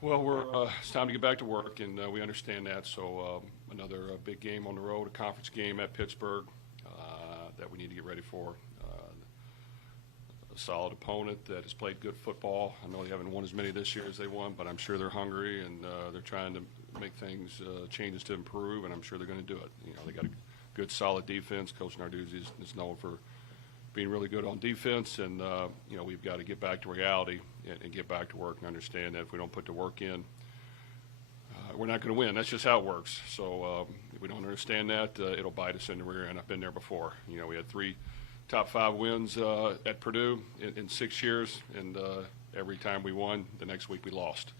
Well, it's time to get back to work, and we understand that. So another big game on the road, a conference game at Pittsburgh that we need to get ready for. A solid opponent that has played good football. I know they haven't won as many this year as they won, but I'm sure they're hungry, and they're trying to make things, changes to improve, and I'm sure they're going to do it. You know, they got a good, solid defense. Coach Narduzzi is known for being really good on defense, and you know, we've got to get back to reality and get back to work and understand that if we don't put the work in, we're not going to win. That's just how it works. So if we don't understand that, it'll bite us in the rear end. I've been there before. You know, we had 3 top 5 wins at Purdue in 6 years, and every time we won, the next week we lost.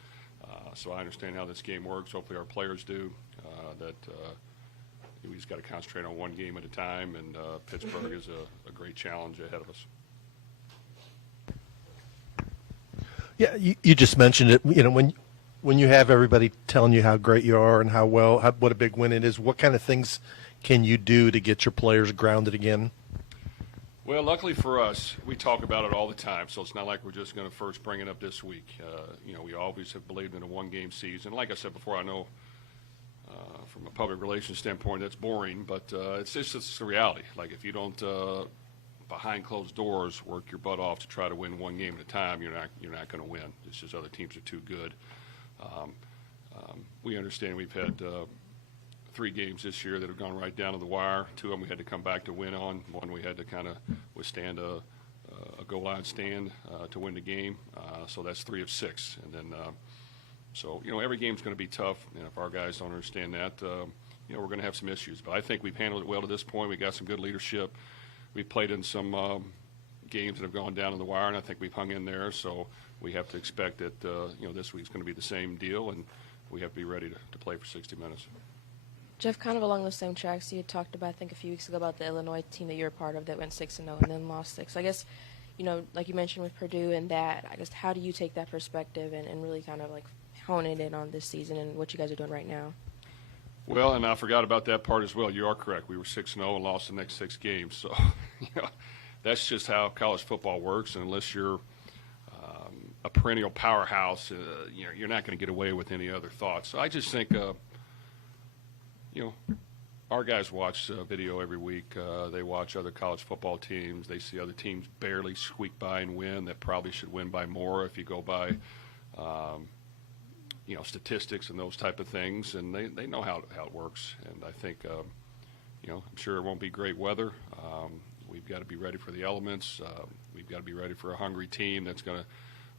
So I understand how this game works. Hopefully our players do. We just got to concentrate on one game at a time, and Pittsburgh is a great challenge ahead of us. Yeah, you just mentioned it. You know, when you have everybody telling you how great you are and what a big win it is, what kind of things can you do to get your players grounded again? Well, luckily for us, we talk about it all the time, so it's not like we're just going to first bring it up this week. You know, we always have believed in a one-game season. Like I said before, I know from a public relations standpoint that's boring, but it's the reality. Like, if you don't behind closed doors work your butt off to try to win one game at a time, you're not going to win. It's just other teams are too good. We understand we've had 3 games this year that have gone right down to the wire. 2 of them we had to come back to win on. One we had to kind of withstand a goal line stand to win the game. So that's 3 of 6. And then, so, you know, every game's going to be tough. And if our guys don't understand that, you know, we're going to have some issues. But I think we've handled it well to this point. We got some good leadership. We've played in some games that have gone down to the wire, and I think we've hung in there. So we have to expect that, you know, this week's going to be the same deal, and we have to be ready to play for 60 minutes. Jeff, kind of along those same tracks, you had talked about, I think a few weeks ago, about the Illinois team that you're a part of that went 6-0 and then lost 6. I guess, you know, like you mentioned with Purdue and that, I guess, how do you take that perspective and really kind of like hone it in on this season and what you guys are doing right now? Well, and I forgot about that part as well. You are correct. We were 6-0 and lost the next 6 games. So, you know, that's just how college football works. And unless you're a perennial powerhouse, you know, you're not going to get away with any other thoughts. So I just think, you know, our guys watch video every week. They watch other college football teams. They see other teams barely squeak by and win that probably should win by more if you go by you know, statistics and those type of things, and they know how it works. And I think, you know, I'm sure it won't be great weather. We've got to be ready for the elements. We've got to be ready for a hungry team that's going to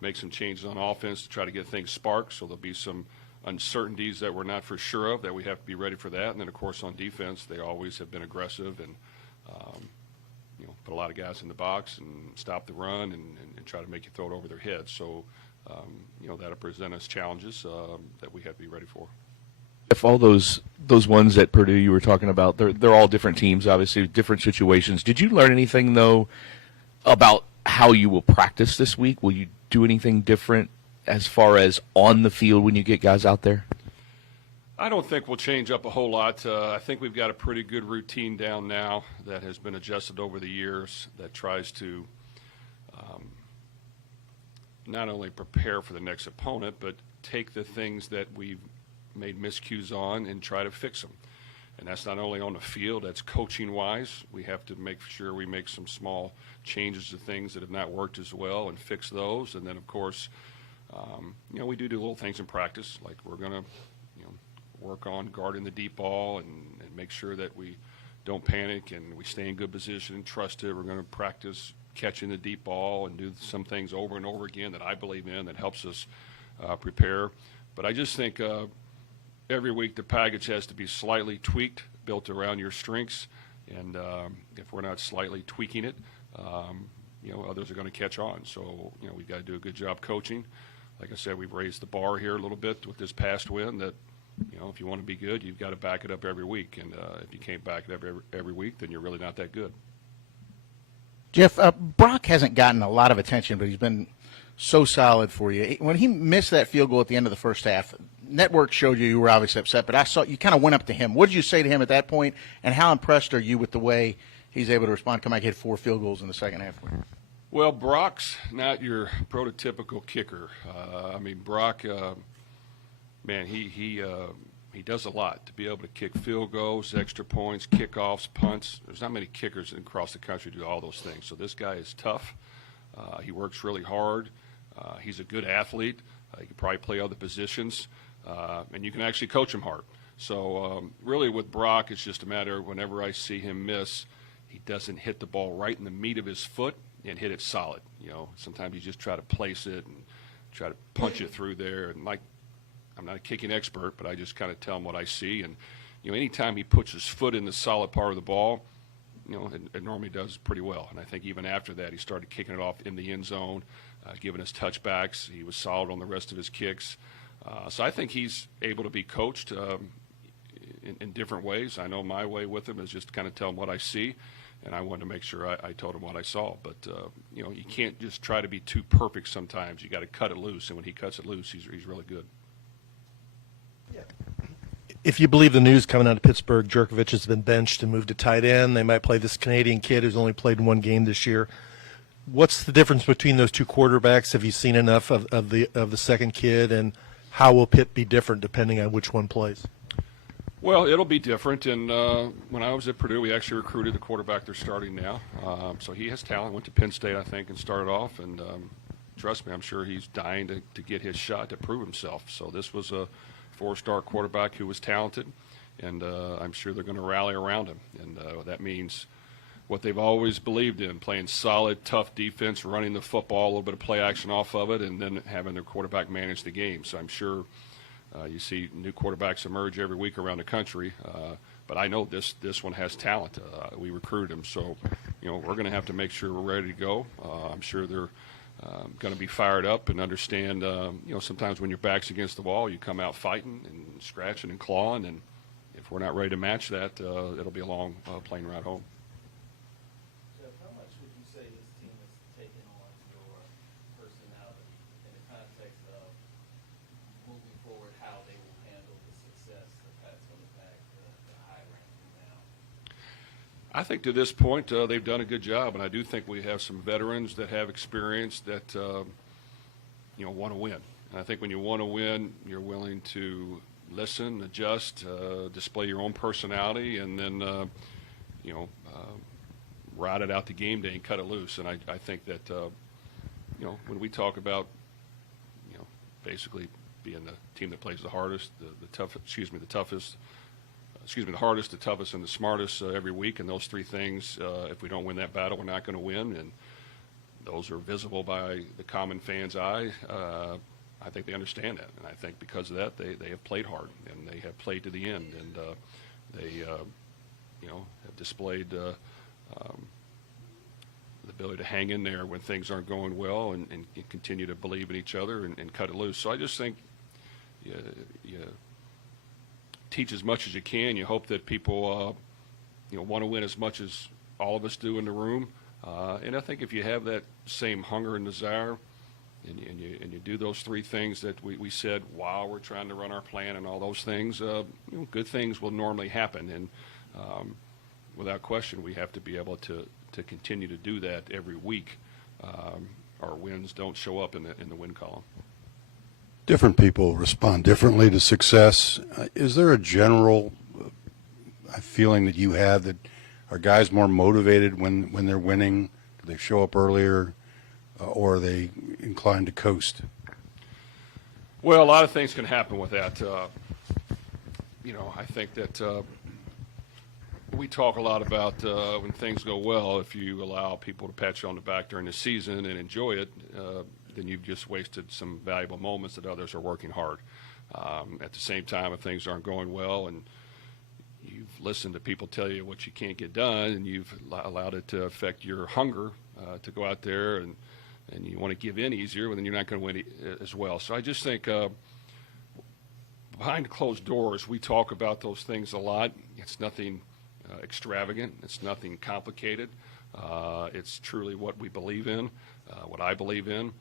make some changes on offense to try to get things sparked. So there'll be some uncertainties that we're not for sure of that we have to be ready for that. And then, of course, on defense, they always have been aggressive and, you know, put a lot of guys in the box and stop the run and try to make you throw it over their heads. So, you know, that'll present us challenges that we have to be ready for. If all those ones at Purdue you were talking about, they're all different teams, obviously, different situations. Did you learn anything, though, about how you will practice this week? Will you do anything different as far as on the field when you get guys out there? I don't think we'll change up a whole lot. I think we've got a pretty good routine down now that has been adjusted over the years that tries to not only prepare for the next opponent, but take the things that we've made miscues on and try to fix them. And that's not only on the field, that's coaching-wise. We have to make sure we make some small changes to things that have not worked as well and fix those. And then, of course, you know, we do little things in practice, like we're going to, you know, work on guarding the deep ball and make sure that we don't panic and we stay in good position and trust it. We're going to practice catching the deep ball and do some things over and over again that I believe in that helps us prepare. But I just think every week the package has to be slightly tweaked, built around your strengths, and if we're not slightly tweaking it, you know, others are going to catch on. So, you know, we've got to do a good job coaching. Like I said, we've raised the bar here a little bit with this past win that, you know, if you want to be good, you've got to back it up every week. And if you can't back it up every week, then you're really not that good. Jeff, Brock hasn't gotten a lot of attention, but he's been so solid for you. When he missed that field goal at the end of the first half, network showed you were obviously upset, but I saw you kind of went up to him. What did you say to him at that point, and how impressed are you with the way he's able to respond? Come back, hit 4 field goals in the second half. Well, Brock's not your prototypical kicker. I mean, Brock, Man, he does a lot to be able to kick field goals, extra points, kickoffs, punts. There's not many kickers across the country who do all those things. So this guy is tough. He works really hard. He's a good athlete. He can probably play other positions, and you can actually coach him hard. So really with Brock, it's just a matter of whenever I see him miss, he doesn't hit the ball right in the meat of his foot and hit it solid. You know, sometimes you just try to place it and try to punch it through there. And like, I'm not a kicking expert, but I just kind of tell him what I see. And, you know, anytime he puts his foot in the solid part of the ball, you know, it normally does pretty well. And I think even after that, he started kicking it off in the end zone, giving us touchbacks. He was solid on the rest of his kicks. So I think he's able to be coached in different ways. I know my way with him is just to kind of tell him what I see, and I wanted to make sure I told him what I saw. But, you know, you can't just try to be too perfect sometimes. You got to cut it loose, and when he cuts it loose, he's really good. If you believe the news coming out of Pittsburgh, Jerkovich has been benched and moved to tight end. They might play this Canadian kid who's only played one game this year. What's the difference between those two quarterbacks? Have you seen enough of the second kid, and how will Pitt be different depending on which one plays? Well, it'll be different. And when I was at Purdue, we actually recruited the quarterback they're starting now. So he has talent. Went to Penn State, I think, and started off. And trust me, I'm sure he's dying to get his shot to prove himself. So this was a four-star quarterback who was talented, and I'm sure they're going to rally around him. And that means what they've always believed in, playing solid, tough defense, running the football, a little bit of play action off of it, and then having their quarterback manage the game. So I'm sure you see new quarterbacks emerge every week around the country, but I know this one has talent. We recruited him, so you know we're going to have to make sure we're ready to go. I'm sure they're going to be fired up and understand. You know, sometimes when your back's against the wall, you come out fighting and scratching and clawing, and if we're not ready to match that, it'll be a long plane ride home. Jeff, how much would you say this team has taken on your personality in the context of moving forward, how they will handle the success the Pats on the back, the high ranking now? I think to this point they've done a good job, and I do think we have some veterans that have experience that you know want to win. And I think when you want to win, you're willing to listen, adjust, display your own personality, and then you know ride it out the game day and cut it loose. And I think that you know when we talk about you know basically being the team that plays the hardest, the hardest, the toughest, and the smartest every week. And those three things, if we don't win that battle, we're not going to win. And those are visible by the common fan's eye. I think they understand that. And I think because of that, they have played hard, and they have played to the end. And they, you know, have displayed the ability to hang in there when things aren't going well and continue to believe in each other and cut it loose. So I just think you teach as much as you can. You hope that people, you know, want to win as much as all of us do in the room. And I think if you have that same hunger and desire, and you do those three things that we said while we're trying to run our plan and all those things, you know, good things will normally happen. And without question, we have to be able to continue to do that every week. Our wins don't show up in the win column. Different people respond differently to success. Is there a general feeling that you have that are guys more motivated when they're winning? Do they show up earlier, or are they inclined to coast? Well, a lot of things can happen with that. You know, I think that we talk a lot about when things go well, if you allow people to pat you on the back during the season and enjoy it, then you've just wasted some valuable moments that others are working hard. At the same time, if things aren't going well and you've listened to people tell you what you can't get done, and you've allowed it to affect your hunger to go out there and you want to give in easier, well, then you're not going to win as well. So I just think behind closed doors, we talk about those things a lot. It's nothing extravagant. It's nothing complicated. It's truly what we believe in, what I believe in.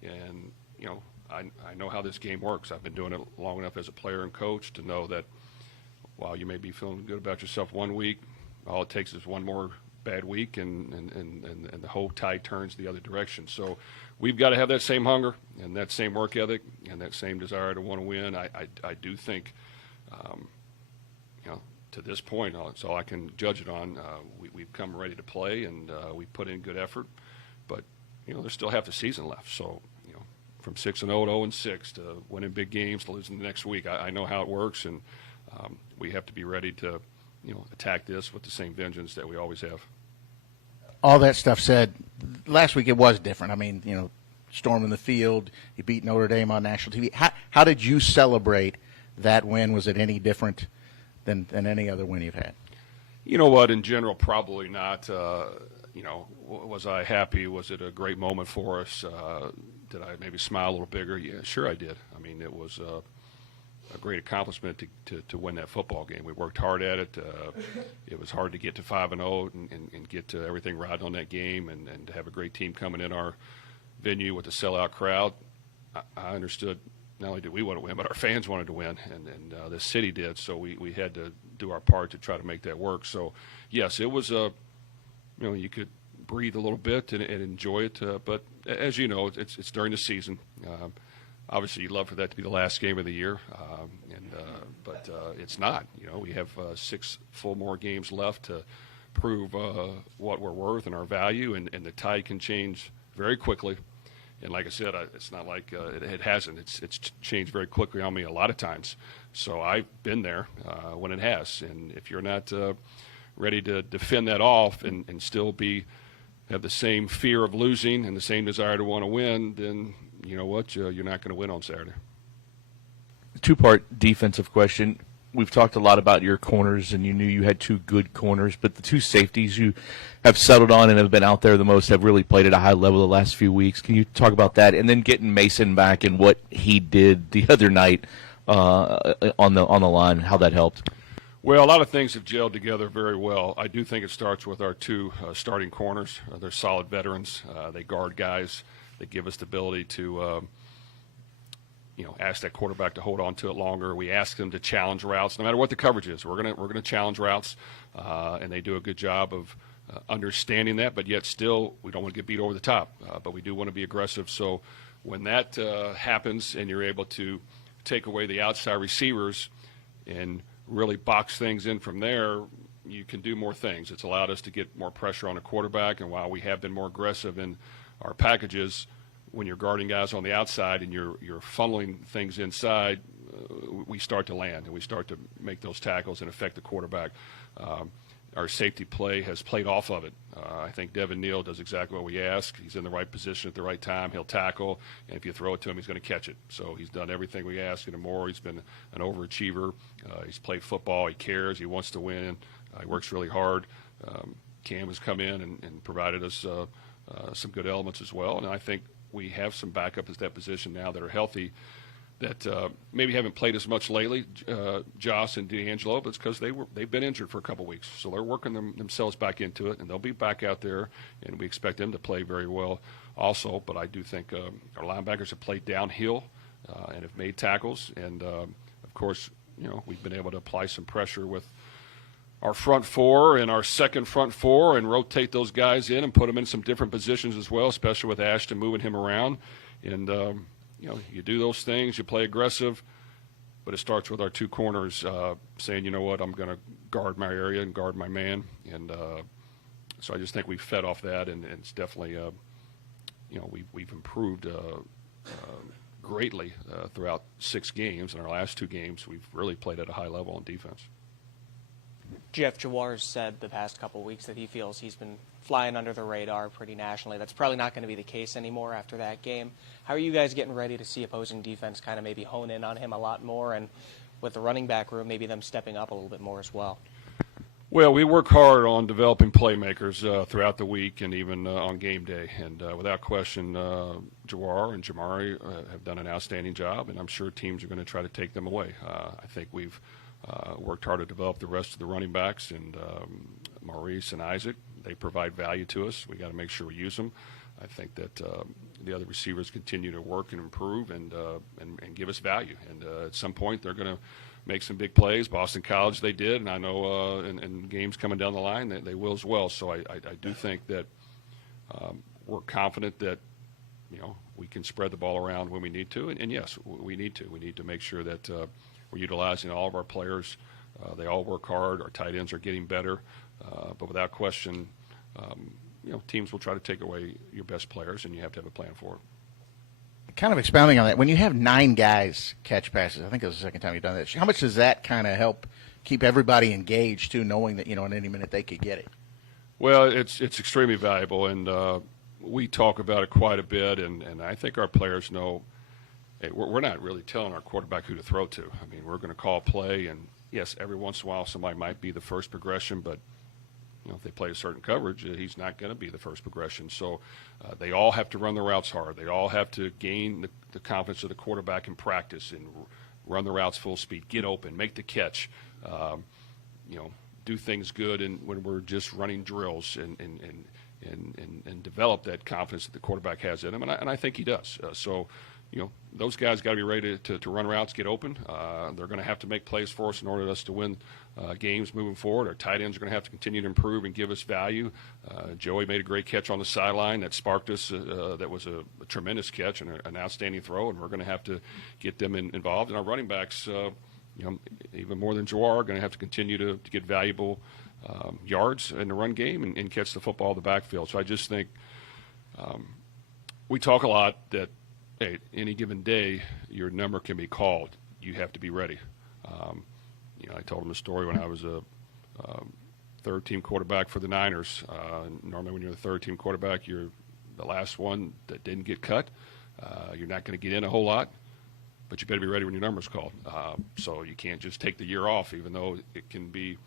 And, you know, I know how this game works. I've been doing it long enough as a player and coach to know that while you may be feeling good about yourself one week, all it takes is one more bad week, and the whole tide turns the other direction. So we've got to have that same hunger and that same work ethic and that same desire to want to win. I do think, to this point, it's all I can judge it on. We've come ready to play, and we put in good effort. But, there's still half the season left. So, from 6-0 to 0-6 to winning big games to losing the next week, I know how it works, and we have to be ready to, attack this with the same vengeance that we always have. All that stuff said, last week it was different. I mean, storming the field, you beat Notre Dame on national TV. How did you celebrate that win? Was it any different than any other win you've had? You know what? In general, probably not. Was I happy? Was it a great moment for us? Did I maybe smile a little bigger? Yeah, sure I did. I mean, it was a great accomplishment to win that football game. We worked hard at it. It was hard to get to 5-0 and get to everything riding on that game, and to have a great team coming in our venue with a sellout crowd. I understood not only did we want to win, but our fans wanted to win, and the city did. So we had to do our part to try to make that work. So, yes, it was you could breathe a little bit and enjoy it. But as you know, it's during the season. Obviously, you'd love for that to be the last game of the year, but it's not. We have 6 full more games left to prove what we're worth and our value, and the tide can change very quickly. And like I said, it's not like it hasn't. It's changed very quickly on me a lot of times. So I've been there when it has. And if you're not ready to defend that off and still have the same fear of losing and the same desire to want to win, then you know what? You're not going to win on Saturday. Two-part defensive question. We've talked a lot about your corners, and you knew you had 2 good corners, but the 2 safeties you have settled on and have been out there the most have really played at a high level the last few weeks. Can you talk about that? And then getting Mason back and what he did the other night on the line, how that helped. Well, a lot of things have gelled together very well. I do think it starts with our 2 starting corners. They're solid veterans. They guard guys. They give us the ability to ask that quarterback to hold on to it longer. We ask them to challenge routes, no matter what the coverage is. We're gonna challenge routes, and they do a good job of understanding that. But yet, still, we don't want to get beat over the top. But we do want to be aggressive. So when that happens, and you're able to take away the outside receivers and really box things in from there, you can do more things. It's allowed us to get more pressure on the quarterback. And while we have been more aggressive in our packages, when you're guarding guys on the outside and you're funneling things inside, we start to land and we start to make those tackles and affect the quarterback. Our safety play has played off of it. I think Devin Neal does exactly what we ask. He's in the right position at the right time. He'll tackle, and if you throw it to him, he's going to catch it. So he's done everything we ask and more. He's been an overachiever. He's played football. He cares. He wants to win. He works really hard. Cam has come in and provided us some good elements as well. And I think we have some backup at that position now that are healthy that maybe haven't played as much lately, Joss and D'Angelo, but it's because they've been injured for a couple weeks. So they're working themselves back into it, and they'll be back out there, and we expect them to play very well also. But I do think our linebackers have played downhill and have made tackles. And, of course, we've been able to apply some pressure with our front 4 and our second front 4 and rotate those guys in and put them in some different positions as well, especially with Ashton moving him around. And, you do those things, you play aggressive, but it starts with our 2 corners saying, you know what, I'm going to guard my area and guard my man. And so I just think we've fed off that, and it's definitely, we've improved greatly throughout 6 games. In our last 2 games, we've really played at a high level on defense. Jeff Jawar's said the past couple of weeks that he feels he's been flying under the radar pretty nationally. That's probably not going to be the case anymore after that game. How are you guys getting ready to see opposing defense kind of maybe hone in on him a lot more, and with the running back room, maybe them stepping up a little bit more as well? Well, we work hard on developing playmakers throughout the week and even on game day. And without question, Jawar and Jamari have done an outstanding job, and I'm sure teams are going to try to take them away. I think we've worked hard to develop the rest of the running backs, and Maurice and Isaac, they provide value to us. We got to make sure we use them. I think that the other receivers continue to work and improve and give us value. And at some point, they're going to make some big plays. Boston College, they did, and I know in games coming down the line, they will as well. So I do think that we're confident that, we can spread the ball around when we need to. And yes, we need to. We need to make sure that we're utilizing all of our players. They all work hard. Our tight ends are getting better. But without question, teams will try to take away your best players, and you have to have a plan for it. Kind of expounding on that, when you have 9 guys catch passes, I think it was the second time you've done that, how much does that kind of help keep everybody engaged, too, knowing that, in any minute they could get it? Well, it's extremely valuable, and we talk about it quite a bit, and I think our players know, hey, we're not really telling our quarterback who to throw to. I mean, we're going to call play, and yes, every once in a while somebody might be the first progression, but if they play a certain coverage, he's not going to be the first progression. So they all have to run the routes hard. They all have to gain the confidence of the quarterback in practice and run the routes full speed, get open, make the catch, do things good, and when we're just running drills and develop that confidence that the quarterback has in him, and I think he does. Those guys got to be ready to run routes, get open. They're going to have to make plays for us in order for us to win games moving forward. Our tight ends are going to have to continue to improve and give us value. Joey made a great catch on the sideline that sparked us. That was a tremendous catch and an outstanding throw, and we're going to have to get them involved. And our running backs, even more than Jawar, are going to have to continue to get valuable yards in the run game and catch the football in the backfield. So I just think we talk a lot that, hey, any given day, your number can be called. You have to be ready. I told him a story when I was a third-team quarterback for the Niners. Normally when you're the third-team quarterback, you're the last one that didn't get cut. You're not going to get in a whole lot, but you better be ready when your number's called. So you can't just take the year off, even though it can be,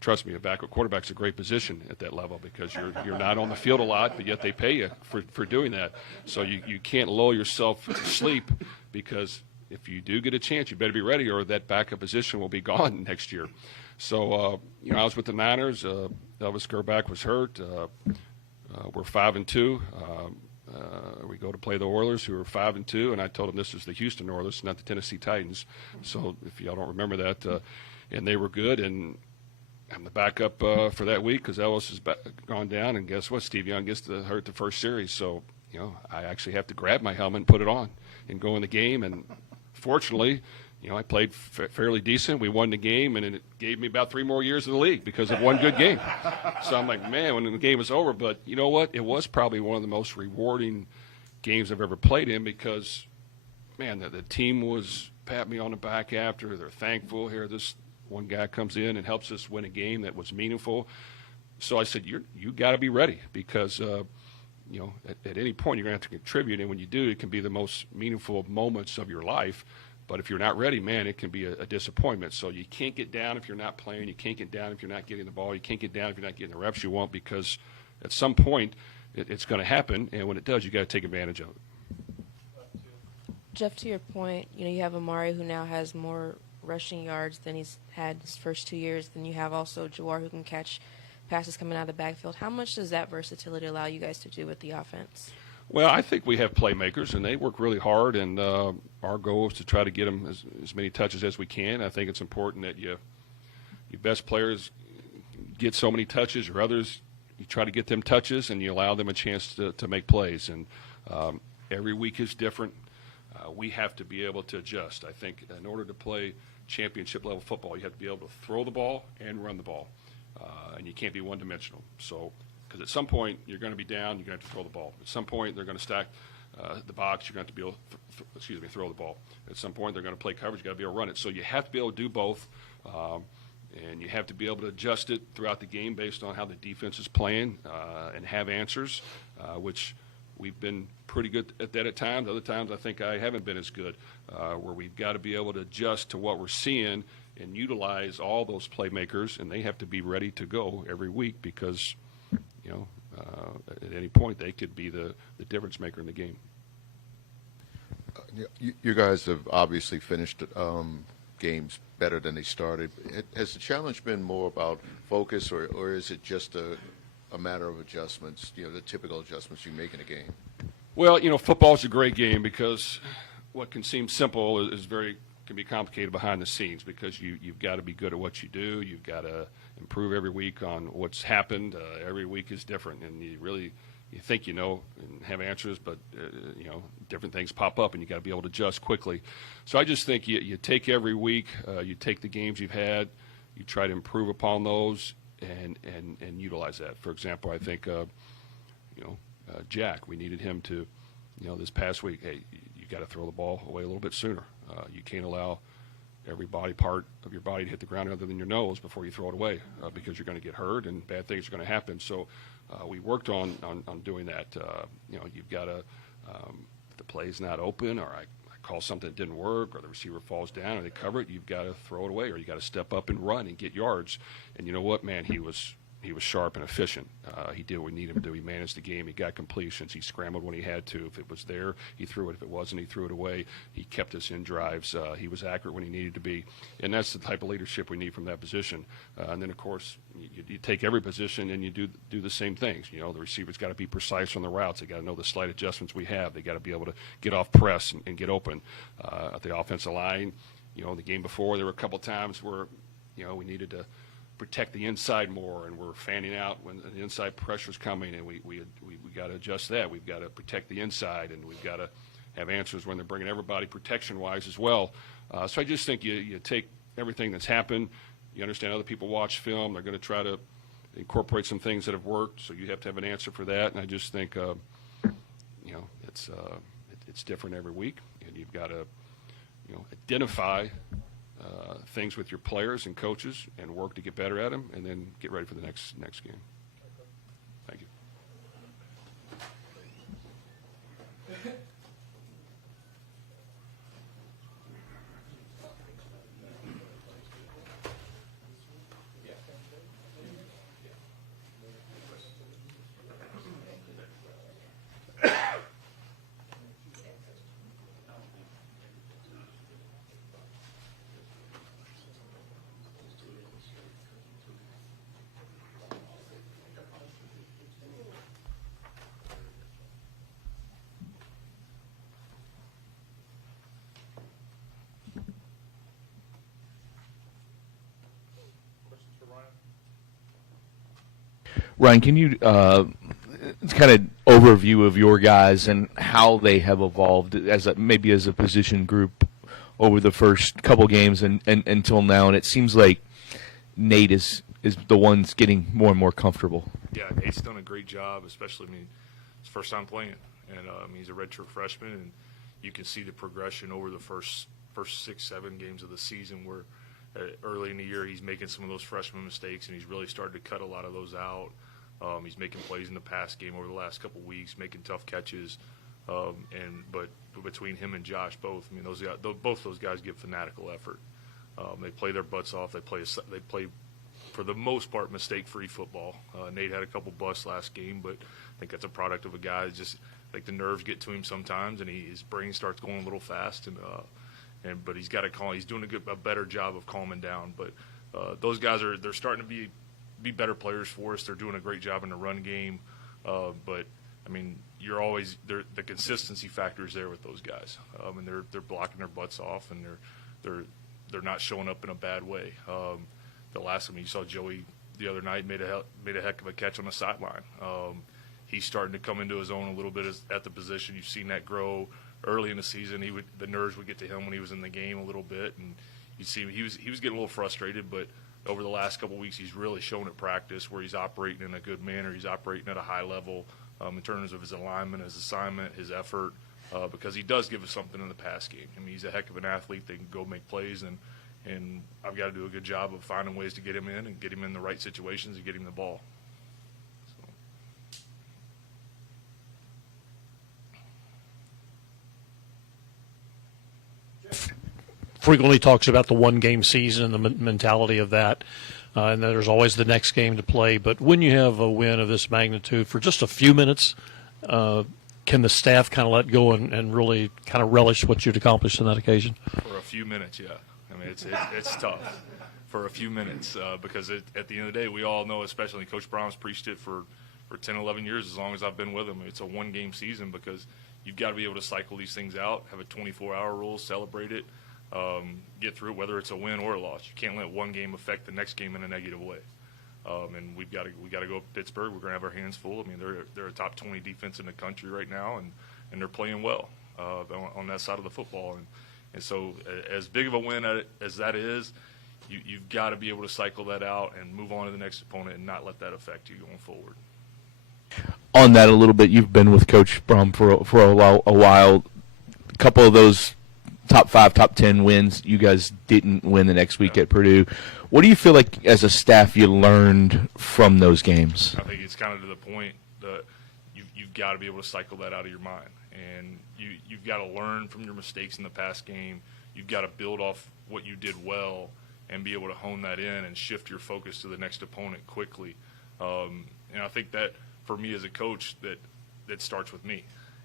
trust me, a backup quarterback's a great position at that level because you're not on the field a lot, but yet they pay you for doing that. So you can't lull yourself to sleep because if you do get a chance, you better be ready or that backup position will be gone next year. So, I was with the Niners. Elvis Gerback was hurt. We're 5-2. We go to play the Oilers, who are 5-2, and I told them this is the Houston Oilers, not the Tennessee Titans. So if y'all don't remember that, and they were good, and I'm the backup for that week because Ellis has gone down, and guess what? Steve Young gets hurt the first series, so I actually have to grab my helmet and put it on and go in the game. And fortunately, I played fairly decent. We won the game, and it gave me about 3 more years in the league because of one good game. So I'm like, man, when the game was over. But you know what? It was probably one of the most rewarding games I've ever played in because, man, the team was patting me on the back after. They're thankful. Here, this one guy comes in and helps us win a game that was meaningful. So I said, you got to be ready because, at any point you're going to have to contribute. And when you do, it can be the most meaningful moments of your life. But if you're not ready, man, it can be a disappointment. So you can't get down if you're not playing. You can't get down if you're not getting the ball. You can't get down if you're not getting the reps you want because at some point it's going to happen. And when it does, you got to take advantage of it. Jeff, to your point, you have Amari who now has more rushing yards than he's had his first 2 years. Then you have also Jawar who can catch passes coming out of the backfield. How much does that versatility allow you guys to do with the offense? Well, I think we have playmakers, and they work really hard, and our goal is to try to get them as many touches as we can. I think it's important that your best players get so many touches, or others, you try to get them touches, and you allow them a chance to make plays. And every week is different. We have to be able to adjust. I think in order to play championship-level football, you have to be able to throw the ball and run the ball, and you can't be one-dimensional. So, because at some point you're going to be down, you're going to have to throw the ball. At some point they're going to stack the box, you're going to have to be able to throw the ball. At some point they're going to play coverage, you've got to be able to run it. So you have to be able to do both, and you have to be able to adjust it throughout the game based on how the defense is playing and have answers, which we've been pretty good at that at times. Other times I think I haven't been as good, where we've got to be able to adjust to what we're seeing and utilize all those playmakers, and they have to be ready to go every week because – at any point they could be the difference maker in the game. You guys have obviously finished games better than they started. Has the challenge been more about focus, or is it just a matter of adjustments, the typical adjustments you make in a game? Well, football is a great game because what can seem simple is very can be complicated behind the scenes because you've got to be good at what you do. You've got to improve every week on what's happened. Every week is different, and you think you know and have answers, but different things pop up, and you got to be able to adjust quickly. So I just think you take every week, you take the games you've had, you try to improve upon those, and utilize that. For example, I think Jack, we needed him to, this past week, hey, you got to throw the ball away a little bit sooner. You can't allow every body part of your body to hit the ground other than your nose before you throw it away because you're going to get hurt and bad things are going to happen. So we worked on doing that. You've got to, if the play's not open or I call something that didn't work or the receiver falls down and they cover it, you've got to throw it away or you got to step up and run and get yards. And you know what, man, he was sharp and efficient. He did what we needed him to do. He managed the game. He got completions. He scrambled when he had to. If it was there, he threw it. If it wasn't, he threw it away. He kept us in drives. He was accurate when he needed to be. And that's the type of leadership we need from that position. And then, of course, you take every position and you do the same things. The receiver's got to be precise on the routes. They got to know the slight adjustments we have. They got to be able to get off press and get open. At the offensive line, the game before, there were a couple times where, we needed to protect the inside more, and we're fanning out when the inside pressure's coming, and we got to adjust that. We've got to protect the inside, and we've got to have answers when they're bringing everybody protection-wise as well. So I just think you take everything that's happened. You understand other people watch film. They're going to try to incorporate some things that have worked, so you have to have an answer for that. And I just think, it's different every week, and you've got to, identify things with your players and coaches and work to get better at them and then get ready for the next game. Thank you. Ryan, can you it's kind of overview of your guys and how they have evolved maybe as a position group over the first couple games and until now? And it seems like Nate is the one getting more and more comfortable. Yeah, Nate's done a great job, especially, his first time playing. And he's a redshirt freshman, and you can see the progression over the first 6-7 games of the season where early in the year he's making some of those freshman mistakes, and he's really started to cut a lot of those out. He's making plays in the pass game over the last couple of weeks, making tough catches. But between him and Josh both, both those guys give fanatical effort. They play their butts off. They play for the most part mistake-free football. Nate had a couple busts last game, but I think that's a product of a guy that just like the nerves get to him sometimes, and his brain starts going a little fast. But he's got to calm. He's doing a better job of calming down. But those guys they're starting to be better players for us. They're doing a great job in the run game. But you're always the consistency factor is there with those guys, and they're blocking their butts off, and they're not showing up in a bad way. The last time you saw Joey the other night made a heck of a catch on the sideline. He's starting to come into his own a little bit at the position. You've seen that grow early in the season. The nerves would get to him when he was in the game a little bit, and you see he was getting a little frustrated. But over the last couple of weeks, he's really shown at practice where he's operating in a good manner. He's operating at a high level in terms of his alignment, his assignment, his effort, because he does give us something in the pass game. He's a heck of an athlete. They can go make plays, and I've got to do a good job of finding ways to get him in and get him in the right situations and get him the ball. Frequently talks about the one-game season and the mentality of that, and then there's always the next game to play. But when you have a win of this magnitude for just a few minutes, can the staff kind of let go and really kind of relish what you'd accomplished on that occasion? For a few minutes, yeah. It's tough for a few minutes because at the end of the day, we all know, especially Coach Brohm's preached it for 10, 11 years, as long as I've been with him. It's a one-game season because you've got to be able to cycle these things out, have a 24-hour rule, celebrate it. get through it, whether it's a win or a loss. You can't let one game affect the next game in a negative way. And we got to go up to Pittsburgh. We're going to have our hands full. I mean, they're a top 20 defense in the country right now, and they're playing well on that side of the football. And so, as big of a win as that is, you've got to be able to cycle that out and move on to the next opponent and not let that affect you going forward. On that a little bit, you've been with Coach Brohm for a while. A couple of those top 5, top 10 wins, you guys didn't win the next week at Purdue. What do you feel like as a staff you learned from those games? I think it's kind of to the point that you've got to be able to cycle that out of your mind. And you've got to learn from your mistakes in the past game. You've got to build off what you did well and be able to hone that in and shift your focus to the next opponent quickly. And I think that, for me as a coach, that starts with me.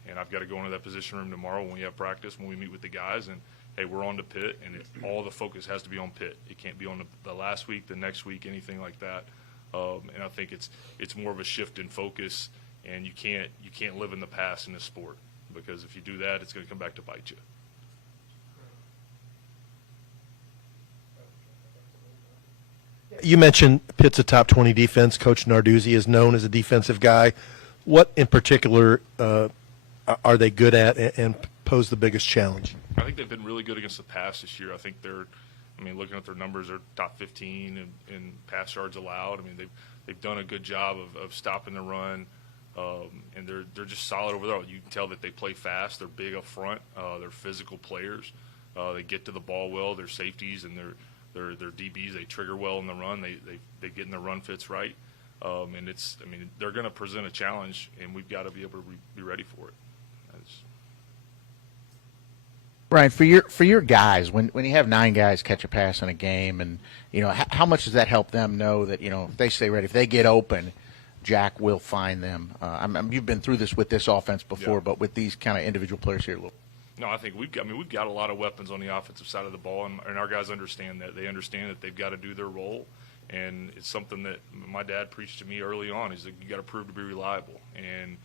And I've got to go into that position room tomorrow when we have practice, when we meet with the guys, and, hey, we're on to Pitt, and all the focus has to be on Pitt. It can't be on the last week, the next week, anything like that. And I think it's more of a shift in focus, and you can't live in the past in this sport, because if you do that, it's going to come back to bite you. You mentioned Pitt's a top 20 defense. Coach Narduzzi is known as a defensive guy. What in particular are they good at and pose the biggest challenge? I think they've been really good against the pass this year. I think looking at their numbers, they're top 15 in pass yards allowed. I mean, they've done a good job of stopping the run, and they're just solid over there. You can tell that they play fast. They're big up front. They're physical players. They get to the ball well. They're safeties and they're DBs. They trigger well in the run. They get in the run fits right. And they're going to present a challenge, and we've got to be able to be ready for it. Ryan, for your guys, when you have 9 guys catch a pass in a game, and how much does that help them know that if they stay ready, if they get open, Jack will find them? You've been through this with this offense before, but with these kind of individual players here, No, I think we've got a lot of weapons on the offensive side of the ball, and our guys understand that. They understand that they've got to do their role, and it's something that my dad preached to me early on. He's like, you got to prove to be reliable, and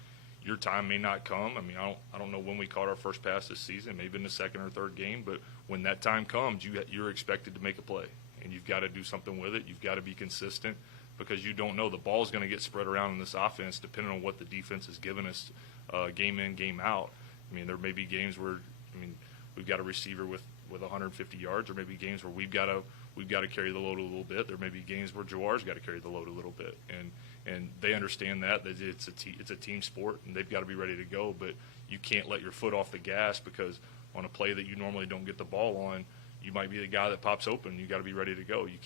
your time may not come. I don't know when we caught our first pass this season, maybe in the second or third game, but when that time comes, you're expected to make a play, and you've got to do something with it. You've got to be consistent, because you don't know. The ball's going to get spread around in this offense depending on what the defense has given us game in, game out. There may be games where we've got a receiver with 150 yards, or maybe games where we've got to carry the load a little bit. There may be games where Jawar's got to carry the load a little bit, and they understand that it's a team sport, and they've got to be ready to go. But you can't let your foot off the gas, because on a play that you normally don't get the ball on, you might be the guy that pops open. You got to be ready to go. You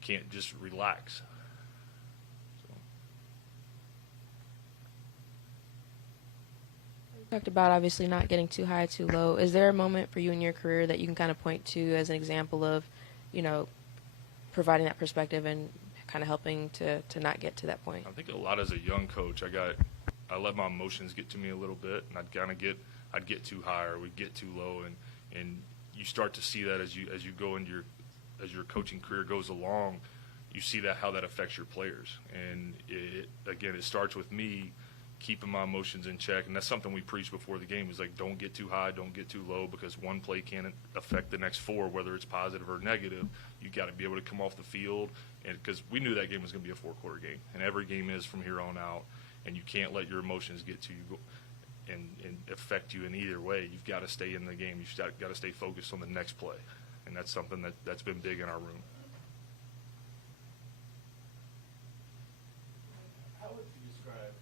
can't just relax. Talked about obviously not getting too high, too low. Is there a moment for you in your career that you can kind of point to as an example of, providing that perspective and kind of helping to not get to that point? I think a lot as a young coach, I let my emotions get to me a little bit, and I'd get too high, or we'd get too low, and you start to see that as you go into as your coaching career goes along. You see how that affects your players, and it starts with me keeping my emotions in check, and that's something we preach before the game, is like, don't get too high, don't get too low, because one play can affect the next 4, whether it's positive or negative. You got to be able to come off the field, and because we knew that game was going to be a 4-quarter game, and every game is from here on out, and you can't let your emotions get to you and affect you in either way. You've got to stay in the game. You've got to stay focused on the next play, and that's something that's been big in our room. How would you describe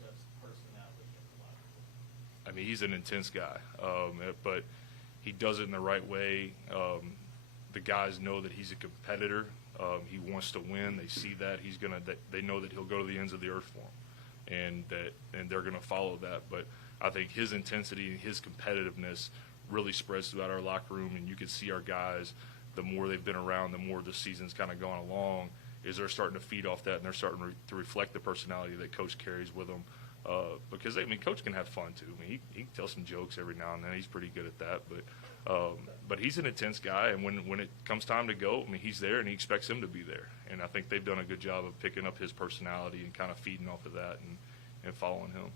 Jeff's personality in the locker room? He's an intense guy, but he does it in the right way. The guys know that he's a competitor. He wants to win. They see that they know that he'll go to the ends of the earth for them, and they're going to follow that. But I think his intensity and his competitiveness really spreads throughout our locker room, and you can see our guys, the more they've been around, the more the season's kind of gone along, is they're starting to feed off that, and they're starting to reflect the personality that Coach carries with them. Because Coach can have fun too. He can tell some jokes every now and then. He's pretty good at that. But he's an intense guy, and when it comes time to go, he's there, and he expects him to be there. And I think they've done a good job of picking up his personality and kind of feeding off of that and following him.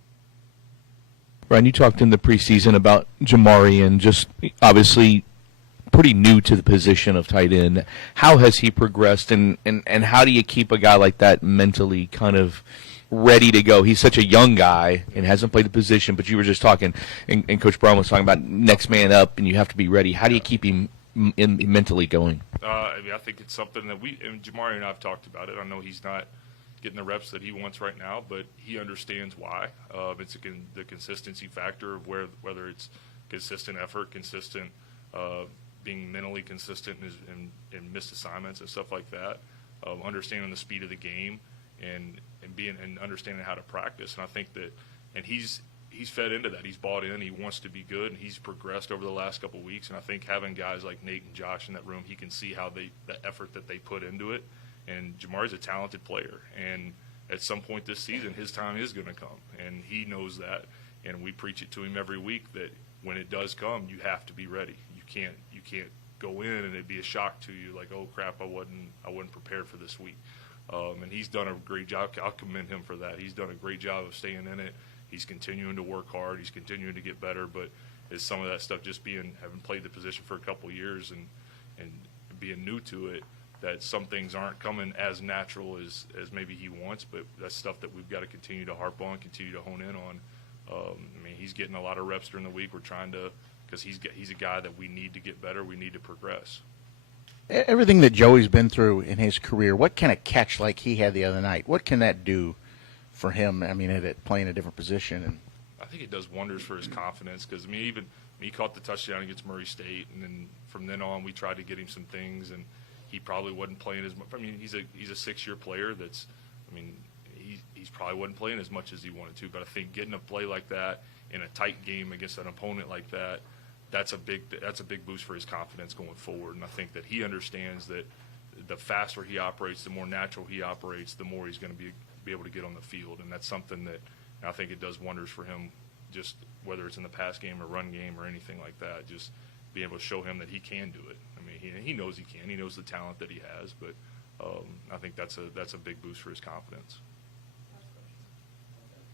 Ryan, you talked in the preseason about Jamari, and just obviously pretty new to the position of tight end. How has he progressed, and how do you keep a guy like that mentally kind of ready to go? He's such a young guy and hasn't played the position, but you were just talking, and Coach Brohm was talking about next man up, and you have to be ready. How do you keep him mentally going? I mean, I think it's something that and Jamari and I have talked about it. I know he's not getting the reps that he wants right now, but he understands why. It's the consistency factor of whether it's consistent effort, consistent being mentally consistent in missed assignments and stuff like that, understanding the speed of the game and understanding how to practice. And I think that, and he's fed into that. He's bought in. He wants to be good, and he's progressed over the last couple of weeks. And I think having guys like Nate and Josh in that room, he can see how the effort that they put into it. And Jamari's a talented player, and at some point this season, his time is going to come, and he knows that. And we preach it to him every week that when it does come, you have to be ready. You can't go in and it'd be a shock to you, like, oh crap, I wasn't prepared for this week. And he's done a great job. I'll commend him for that. He's done a great job of staying in it. He's continuing to work hard. He's continuing to get better. But it's some of that stuff just having played the position for a couple of years and being new to it, that some things aren't coming as natural as maybe he wants. But that's stuff that we've got to continue to harp on, continue to hone in on. I mean, he's getting a lot of reps during the week. We're trying to, because he's a guy that we need to get better. We need to progress. Everything that Joey's been through in his career, what can a catch like he had the other night, what can that do for him? I mean, at playing a different position. And I think it does wonders for his confidence, because, I mean, even he caught the touchdown against Murray State, and then from then on we tried to get him some things, and he probably wasn't playing as much. I mean, he's a 6-year player that's, I mean, he's probably wasn't playing as much as he wanted to, but I think getting a play like that in a tight game against an opponent like that, that's a big boost for his confidence going forward. And I think that he understands that the faster he operates, the more natural he operates, the more he's going to be able to get on the field. And that's something that I think it does wonders for him, just whether it's in the pass game or run game or anything like that, just being able to show him that he can do it. I mean, he knows he can. He knows the talent that he has, but I think that's a big boost for his confidence.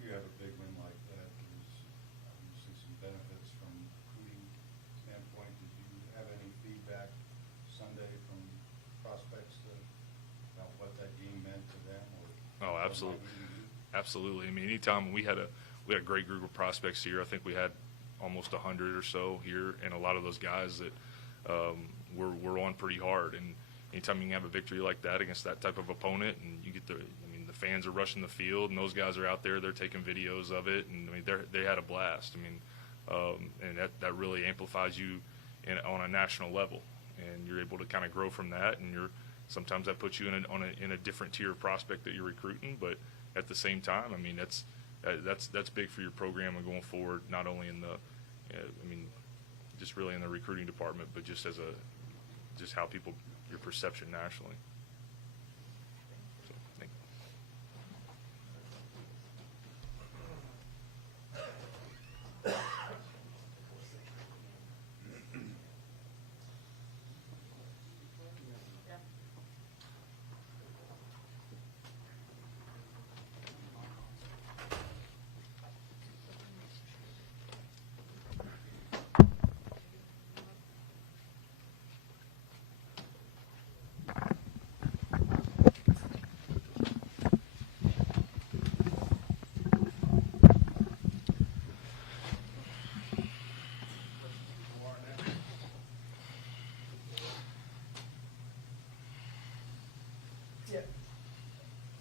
If you have a big win like that, there's obviously some benefits from recruiting standpoint. Did you have any feedback Sunday from prospects about what that game meant to them? Oh, absolutely. Absolutely. I mean, anytime we had a great group of prospects here. I think we had almost 100 or so here, and a lot of those guys that were on pretty hard. And anytime you can have a victory like that against that type of opponent, and you get the fans are rushing the field, and those guys are out there, they're taking videos of it, and I mean, they had a blast. I mean, and that really amplifies you on a national level, and you're able to kind of grow from that. And sometimes that puts you in a different tier of prospect that you're recruiting, but at the same time, I mean, that's big for your program and going forward, not only in just really in the recruiting department, but just how your perception nationally. So, thank you.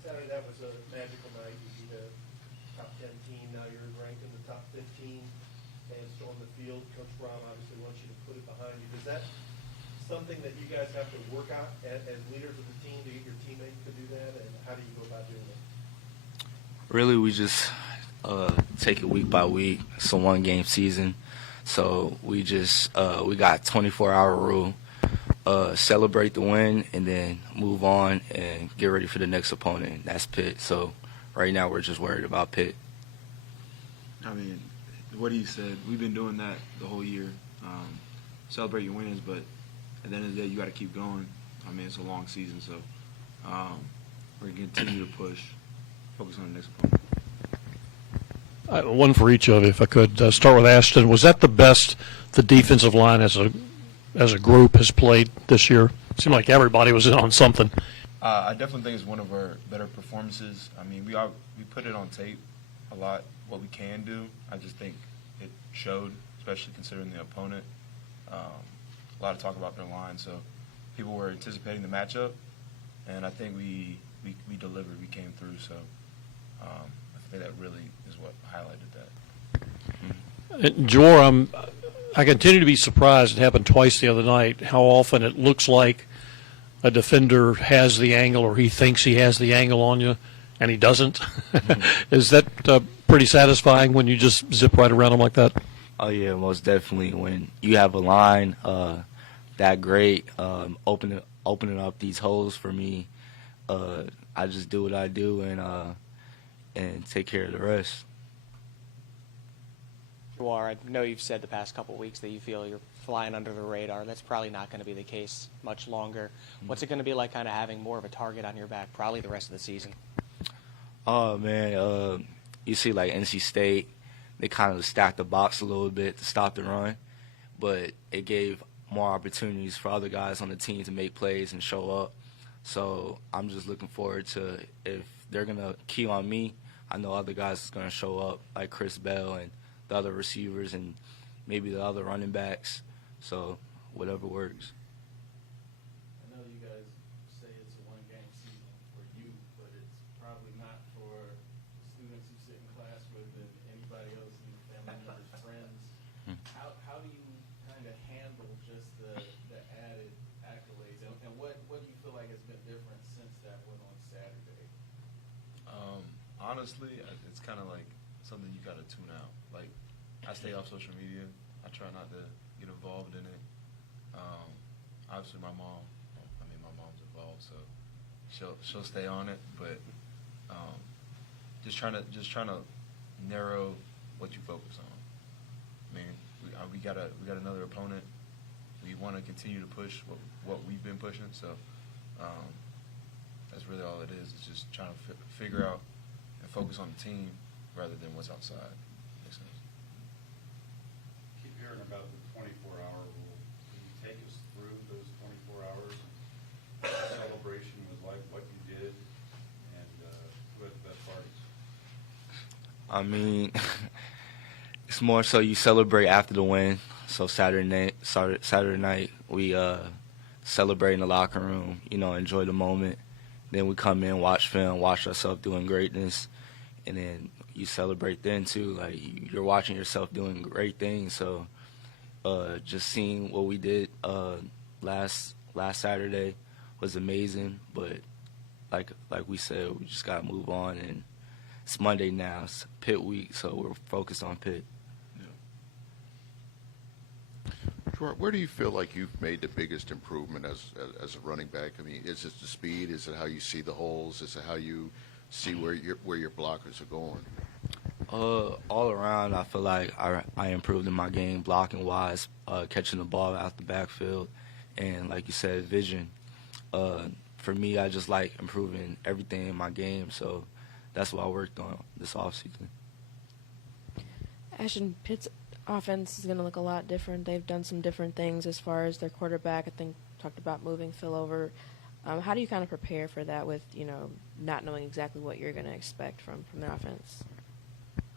Saturday, that was a magical night. You beat a top 10 team. Now you're ranked in the top 15. And still on the field. Coach Brohm obviously wants you to put it behind you. Is that something that you guys have to work out as leaders of the team to get your teammates to do that? And how do you go about doing it? Really, we just take it week by week. It's a one-game season. So we just we got 24-hour rule. Celebrate the win and then move on and get ready for the next opponent. That's Pitt. So right now we're just worried about Pitt. I mean, what he said, we've been doing that the whole year. Celebrate your wins, but at the end of the day, you got to keep going. I mean, it's a long season, so we're going to continue to push, focus on the next opponent. One for each of you, if I could. Start with Ashton. Was that the best the defensive line has as a group has played this year? It seemed like everybody was in on something. I definitely think it's one of our better performances. I mean, we put it on tape a lot, what we can do. I just think it showed, especially considering the opponent. A lot of talk about their line, so people were anticipating the matchup, and I think we delivered. We came through, so I think that really is what highlighted that. Jawar, I continue to be surprised. It happened twice the other night. How often it looks like a defender has the angle, or he thinks he has the angle on you, and he doesn't. Is that pretty satisfying when you just zip right around him like that? Oh yeah, most definitely. When you have a line that great, opening up these holes for me, I just do what I do and take care of the rest. I know you've said the past couple of weeks that you feel you're flying under the radar. That's probably not going to be the case much longer. What's it going to be like kind of having more of a target on your back probably the rest of the season? Oh, man, you see like NC State, they kind of stacked the box a little bit to stop the run, but it gave more opportunities for other guys on the team to make plays and show up. So I'm just looking forward to, if they're going to key on me, I know other guys are going to show up, like Chris Bell and the other receivers and maybe the other running backs. So whatever works. I know you guys say it's a one-game season for you, but it's probably not for the students you sit in class with and anybody else, family members, friends. How do you kind of handle just the added accolades, and what do you feel like has been different since that went on Saturday? Honestly, it's kind of like something you got to tune out. Like, I stay off social media. I try not to get involved in it. Obviously, my mom's involved, so she'll stay on it. But just trying to narrow what you focus on. I mean, we got another opponent. We want to continue to push what we've been pushing. So that's really all it is. It's just trying to figure out and focus on the team rather than what's outside. Makes sense. Keep hearing about the 24-hour rule. Can you take us through those 24 hours? What the celebration was like, what you did, and who had the best parties? I mean, it's more so you celebrate after the win. So Saturday night we celebrate in the locker room, enjoy the moment. Then we come in, watch film, watch ourselves doing greatness, and then you celebrate then too. Like, you're watching yourself doing great things. So just seeing what we did last Saturday was amazing. But like we said, we just gotta move on, and it's Monday now. It's Pitt week, so we're focused on Pitt. Where do you feel like you've made the biggest improvement as a running back? I mean, is it the speed? Is it how you see the holes? Is it how you see where your blockers are going? All around, I feel like I improved in my game, blocking wise, catching the ball out the backfield, and like you said, vision. For me, I just like improving everything in my game, so that's what I worked on this offseason. Ashton, Pitt's offense is going to look a lot different. They've done some different things as far as their quarterback. I think talked about moving Phil over. How do you kind of prepare for that with, not knowing exactly what you're going to expect from their offense?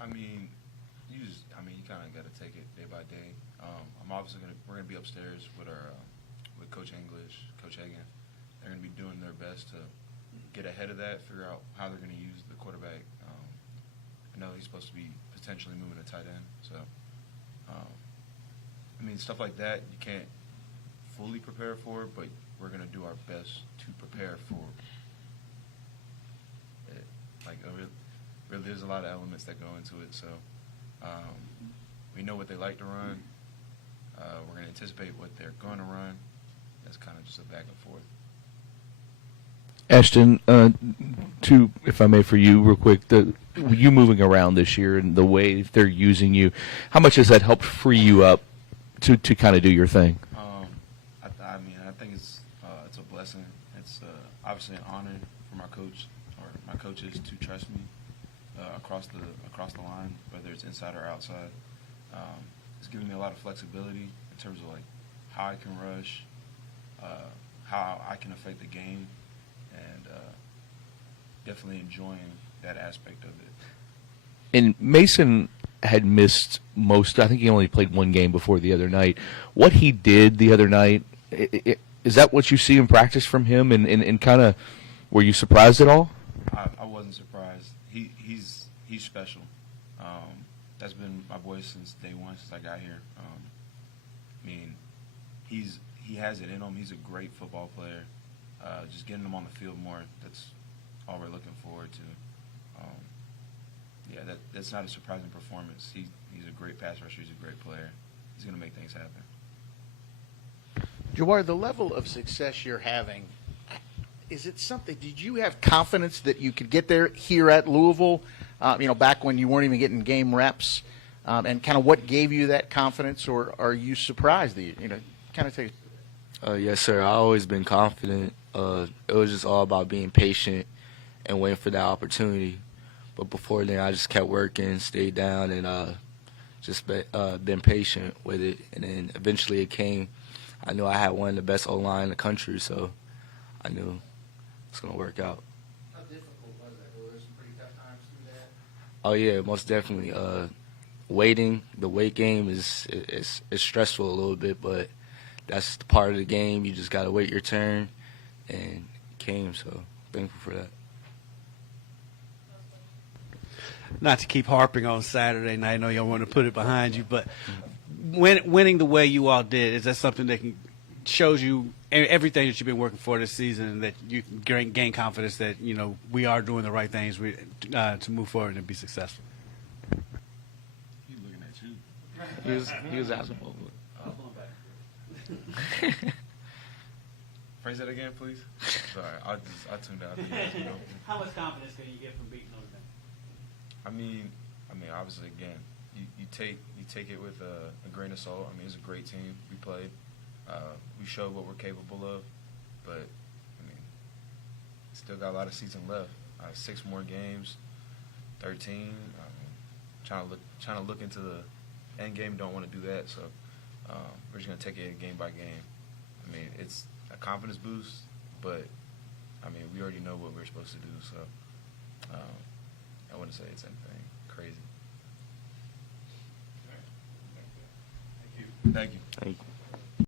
I mean, you kind of got to take it day by day. We're gonna be upstairs with with Coach English, Coach Hagan. They're gonna be doing their best to get ahead of that, figure out how they're gonna use the quarterback. I know he's supposed to be potentially moving to tight end, so stuff like that you can't fully prepare for, but we're gonna do our best to prepare for it. Really, there's a lot of elements that go into it, so we know what they like to run. We're going to anticipate what they're going to run. That's kind of just a back and forth. Ashton, if I may, for you real quick, you moving around this year and the way they're using you, how much has that helped free you up to kind of do your thing? I think it's a blessing. It's obviously an honor for my coaches to trust me across the line, whether it's inside or outside. It's giving me a lot of flexibility in terms of how I can rush, how I can affect the game, and definitely enjoying that aspect of it. And Mason had missed most. I think he only played one game before the other night. What he did the other night, is that what you see in practice from him? And kind of, were you surprised at all? I wasn't surprised. He's special. That's been my boy since day one, since I got here. I mean, he has it in him. He's a great football player. Just getting him on the field more, that's all we're looking forward to. Yeah, that's not a surprising performance. He's a great pass rusher. He's a great player. He's going to make things happen. Jawar, the level of success you're having, is it something, did you have confidence that you could get there here at Louisville, back when you weren't even getting game reps, and kind of what gave you that confidence, or are you surprised that kind of take Yes, sir. I always been confident. It was just all about being patient and waiting for that opportunity. But before then, I just kept working, stayed down, and just been patient with it. And then eventually it came. I knew I had one of the best O-line in the country, so I knew it's going to work out. How difficult was that? Were there some pretty tough times through that? Oh, yeah, most definitely. Waiting, the wait game is stressful a little bit, but that's the part of the game. You just got to wait your turn, and it came, so thankful for that. Not to keep harping on Saturday night, I know y'all want to put it behind you, but winning the way you all did, is that something that shows you everything that you've been working for this season, and that you can gain confidence that we are doing the right things to move forward and be successful? He's looking at you. He was asking for Phrase that again, please. Sorry, I tuned out. How much confidence can you get from beating Notre Dame? I mean, obviously, again, you take it with a grain of salt. I mean, it's a great team. We played. We showed what we're capable of, but still got a lot of season left. 6 more games, 13. Trying to look into the end game. Don't want to do that, so we're just gonna take it game by game. I mean, it's a confidence boost, but we already know what we're supposed to do, so I wouldn't say it's anything crazy. Thank you. Thank you.